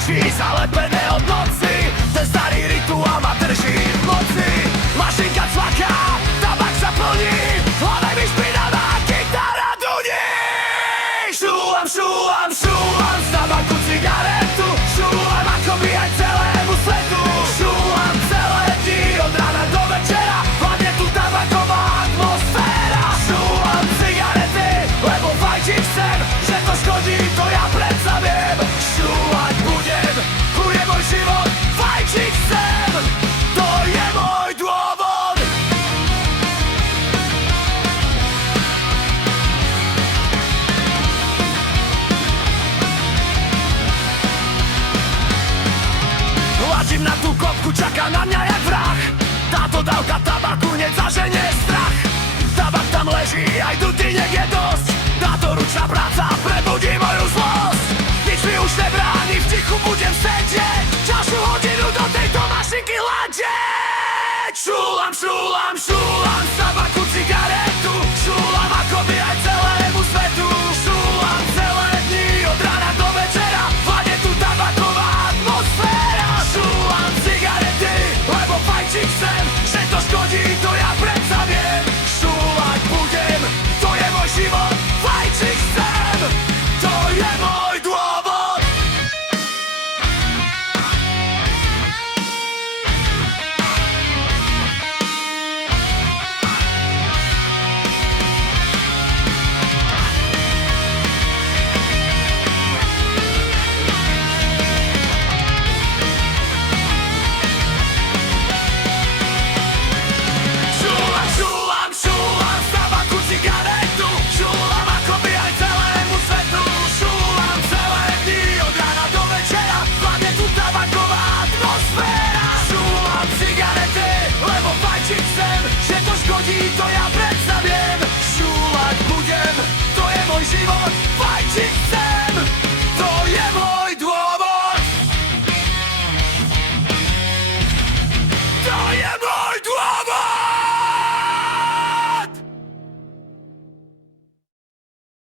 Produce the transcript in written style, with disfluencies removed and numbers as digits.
oči zalepené od noci. Ten starý rituál ma drží v moci. Mašinka cvaká, tabak sa plní, hlave mi špinavá kytara duní. Šúlam, šúlam, šúlam z tabaku cigaretu. Šúlam akoby aj celému svetu. Šúlam celé dni od rána do večera, hlavne tu tabaková atmosféra. Šúlam cigarety, lebo fajčiť chcem, že to škodí, to ja predsa viem. Šúlať budem, tu je môj život, fajčiť chcem, to je môj dôvod. Ladím na tú kopku, čaká na mňa jak vrah. Táto dávka tabaku nezaženie strach. Tabak tam leží, aj dutiniek je dosť. Táto ručná práca prebudí moju zlosť. Nič mi už nebráni, v tichu budem sedieť, ďalšiu hodinu do tejto mašinky hľadieť. Šúlam, šúlam, šúlam z tabaku cigaretu. Šúlam akoby aj celému svetu. Šúlam celé dni od rána do večera, hlavne tu tabaková atmosféra. Šúlam cigarety, lebo fajčiť chcem, že to škodí, to ja predsa viem. Šúlať budem, to je môj život, fajčiť chcem, to je môj dôvod. Šúlam, šúlam, šúlam z tabaku cigaretu. Šúlam akoby aj celému svetu. Šúlam celé dni od rána do večera, hlavne tu tabaková atmosféra. Šúlam cigarety, lebo fajčiť chcem, že to škodí, to ja predsa viem. Šúlať budem, to je môj život,